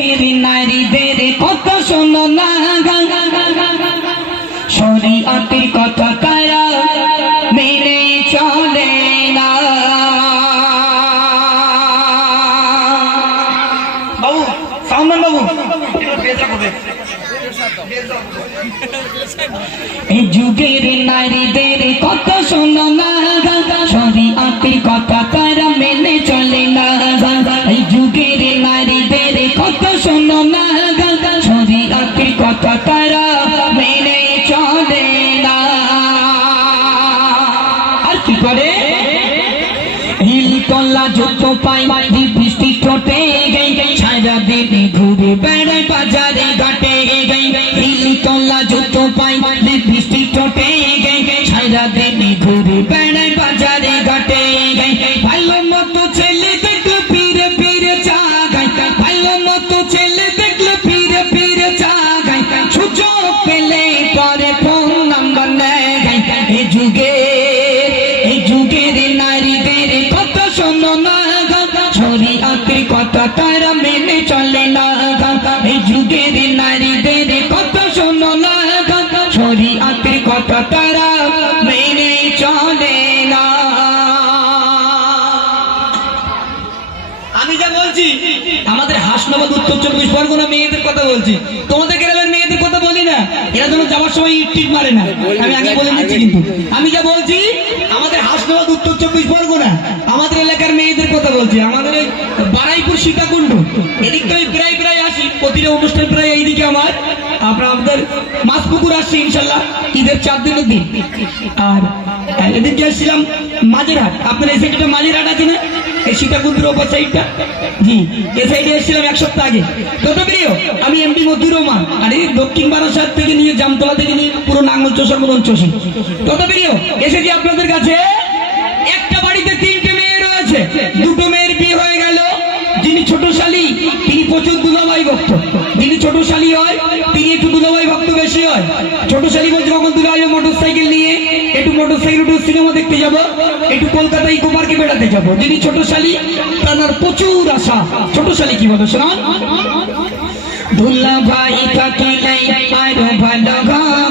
যুগের নারীদের কথা শোনো না, শরীয়তের কথা তারা মেনে চলে না। বাবু সালমান বাবু এই যুগের নারীদের কথা শোনো না, শরীয়তের কথা তারা মেনে চলে না। এই যুগের নারীদের কথা শোনো না, শরীয়তের কথা তারা মেনে চলে না। আর কি করে? হিল তোলা যত পাই বৃষ্টি ঠোঁটে সারা দিন ঘুরে বেড়ায় বাজারে ঘাটে। হিল তোলা যত পাই বৃষ্টি ঠোঁটে সারা দিন ঘুরে বেড়ায় বাজারে ঘাটে। ভালো মতো ছেলে দেখলে ফিরে ফিরে চাগায়, ভালো মতো ছেলে দেখলে ফিরে ফিরে চাগায়, সুযোগ পেলে পরে ফোন নাম্বার নেয়। এই যুগের নারীদের কথা শোনো না, শরীয়তের কথা তারা মেনে চলে না। এই যুগের নারীদের কথা শোনো না, শরীয়তের কথা তারা মেনে চলে না। আমি যা বলছি আমাদের হাসনাবাদ উত্তর 24 পরগনা মেয়েদের কথা বলছি, তোমাদের গ্রামের মেয়েদের কথা বলি না। এরা যেন যাওয়ার সময় ইট মারে না, আমি আগে বলে দিচ্ছি। কিন্তু আমি যা বলছি আমাদের হাসনাবাদ উত্তর 24 পরগনা আমাদের এলাকার মেয়েদের কথা বলছি। আমাদের এই বারাইপুর সীতাকুণ্ড এদিক থেকে প্রায় আসি, প্রতিটা অনুষ্ঠান প্রায় এইদিকে আমার আমাদের মাছপুকুর আসছি ইনশাল্লাহ ঈদের 4 দিনের দিন। আর এদিকে আসছিলাম মাঝেরহাট, আপনার এই সাইডটা মাঝেরহাট আছে না, এই সীতাকুণ্ডের ওপর সাইডটা, জি এই সাইডে এসেছিলাম 1 সপ্তাহ আগে। তত প্রিয় আমি এমডি মতিউর রহমান, আর এই দক্ষিণ বারাসাত থেকে নিয়ে জামতলা থেকে নিয়ে পুরো নাঙ্গল চষার মতন চষি। তত প্রিয় এসেছি আপনাদের কাছে। একটা বাড়িতে 3টে মেয়ে রয়েছে, 2টো মেয়ের বিয়ে হয়ে গেল। যিনি ছোট শালী তিনি প্রচুর দুলাভাই ভক্ত, যিনি ছোট শালী হয় তিনি একটু দুলাভাই ভক্ত বেশি হয়। ছোট শালী বলছে কখন দুলাভাই মোটরসাইকেল নিয়ে একটু মোটরসাইকেল একটু সিনেমা দেখতে যাব, একটু কলকাতা ইকো পার্কে বেড়াতে যাব। যিনি ছোট শালী তার প্রচুর আশা। ছোট শালী কি বলে শোনান? দুলাভাই থাকিলে আরো ভালো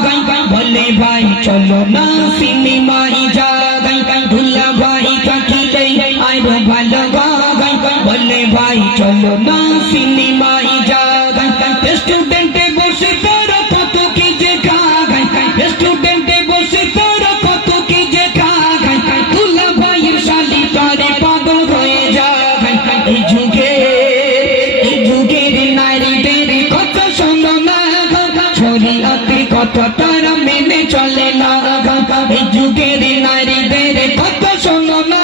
গাই, বলে ভাই চলো না সিনেমায় যাই। দুলাভাই থাকিলে আরো ভালো গাই, বলে ভাই চলো না সিনেমায় যাই। রেস্টুরেন্টে বসে তারা কত কি যে খায়, রেস্টুরেন্টে বসে তারা কত কি যে খায়। দুলাভাইয়ের শালী তারে পাগল হয়ে যায়। এই যুগের নারীদের কথা শোনো না, শরীয়তের কথা তারা মেনে চলে না। এই যুগের নারীদের কথা শোনো না,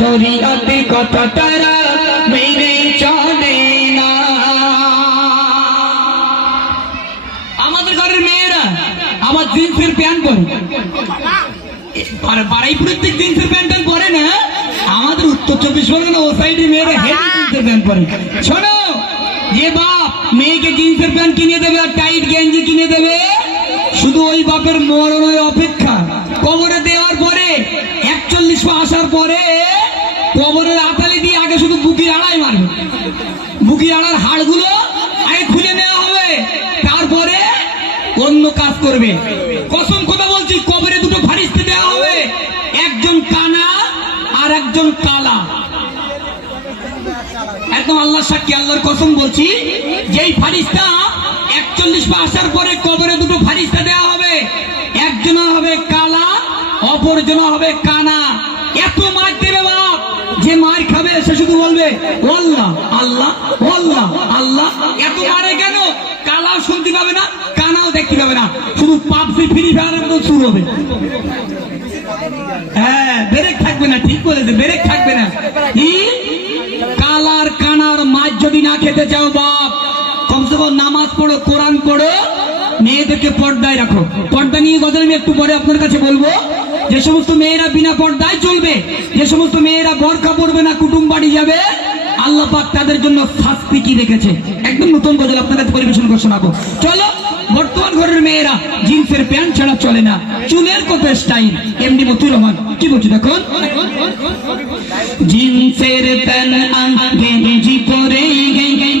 শরীয়তের কথা তারা মেনে চলে না। আমাদের ঘরের মেয়েরা আমার জিন্সের প্যান্ট পরে, আর বারাইপুরের দিক জিন্সের প্যান্ট পরে না, আমাদের উত্তর 24 পরগনা ও সাইডের মেয়েরা হেভি জিন্সের প্যান্ট পরে। শোনো, যে বাপ মেয়েকে জিন্সের প্যান্ট কিনে দেবে আর টাইট গেঞ্জি কিনে দেবে, শুধু ওই বাপের মরণের অপেক্ষা। কবরে দেওয়ার পরে 41 পা আসার পরে কবরের আতালি দিয়ে আগে শুধু বুকির আড়াই মারবে, বুকির আড়ার হাড়গুলো আগে খুলে নেওয়া হবে, তারপরে অন্য কাজ করবে। কসম কথা বলছি, কবরে 2টো ফারিস্তা দেওয়া হবে, একজন কানা আর একজন কালা। একদম আল্লাহর সাক্ষী, আল্লাহর কসম বলছি, যেই ফারিস্তা 41 পা আসার পরে কবরে 2টো ফারিস্তা দেওয়া হবে, একজন হবে কালা, অপরজন হবে কানা। এত মার দেবে বাপ, যে মার খাবে সে শুধু বলবে আল্লাহ আল্লাহ আল্লাহ আল্লাহ। এত মারে কেন? কালাও শুনতে পাবে না, কানাও দেখতে পাবে না, শুধু পাবজি ফ্রি ফায়ারের মতো শুরু হবে। হ্যাঁ, ব্রেক থাকবে না, ঠিক বলেছে, ব্রেক থাকবে না। কালার কানার মাছ যদি না খেতে চাও বাপ, কমসে কম নামাজ পড়ো, কোরআন পড়ো, মেয়েদেরকে পর্দায় রাখো। পর্দা নিয়ে কথা আমি একটু পরে আপনার কাছে বলবো। যে সমস্ত মেয়েরা বিনা পর্দায় চলবে, যে সমস্ত মেয়েরা বোরকা পরবে না, কুটুম বাড়ি যাবে, আল্লাহ পাক তাদের জন্য শাস্তি কি রেখেছে একদম নতুন গজল আপনার কাছে পরিবেশন করে শোনাবো। চলো, বর্তমান ঘরের মেয়েরা জিন্সের প্যান্ট ছাড়া চলে না, চুলের কত স্টাইল। এমডি মতিউর রহমান কি বলছি দেখুন। জিন্সের প্যান্ট গেঞ্জি পরে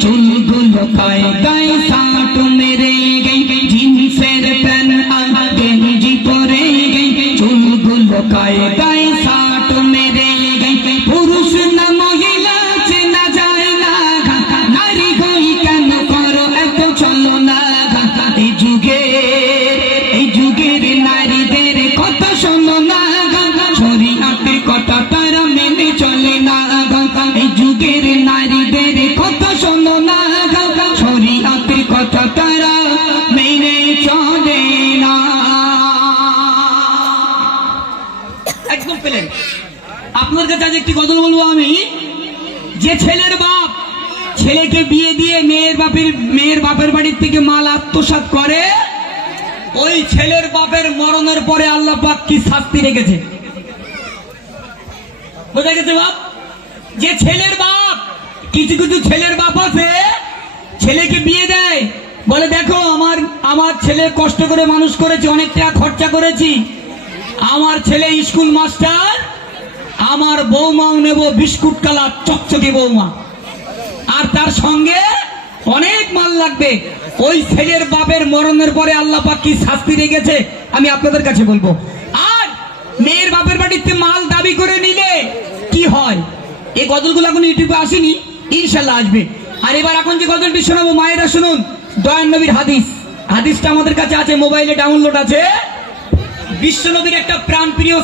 চুলগুলো খায় গায়ে সাট মেরে গে জিন্সের প্যান্ট আর গেঞ্জি পরে গে চুলগুলো খায় গায়ে সাট মেরে গে পুরুষ না মহিলা চেনা যায় না নারী হই কেন করো এত চলো না এই যুগের নারীদের কথা শোনো না শরীয়তের কথা তারা মেনে চলে না এই যুগের নারীদের কথা শোনো না শরীয়তের কথা তারা মেনে চলে না। একদম পেলেন। আপনার কাছে আজ একটি গজল বলবো আমি। যে ছেলের বাপ ছেলেকে বিয়ে দিয়ে মেয়ের বাপের বাড়ির থেকে মাল আত্মসাৎ করে, ওই ছেলের বাপের মরণের পরে আল্লাহ পাক কি শাস্তি রেখেছে বোঝা গেছে বাপ? যে ছেলের বাপ, কিছু কিছু ছেলের বাপ আছে ছেলেকে বিয়ে দেয়, বলে দেখো আমার ছেলে কষ্ট করে মানুষ করেছি, অনেক টাকা খরচা করেছি, আমার ছেলে স্কুল মাস্টার, আমার বৌমাও নেব বিস্কুট কালার চকচকে বৌমা, আর তার সঙ্গে অনেক মাল লাগবে। ওই ছেলের বাপের মরণের পরে আল্লাহ পাক কি শাস্তি রেখেছে আমি আপনাদের কাছে বলবো। আর মেয়ের বাপের বাড়িতে মাল দাবি করে নিলে কি হয়, এই গজলগুলো এখন ইউটিউবে আসেনি, ইনশাল্লাহ আসবে। আর এবার এখন যে গজলটি শোনাবো মায়েরা শুনুন, দয়ান নবীর হাদিসটা আমাদের কাছে আছে, মোবাইলে ডাউনলোড আছে। বিশ্ব নবীর একটা প্রাণপ্রিয়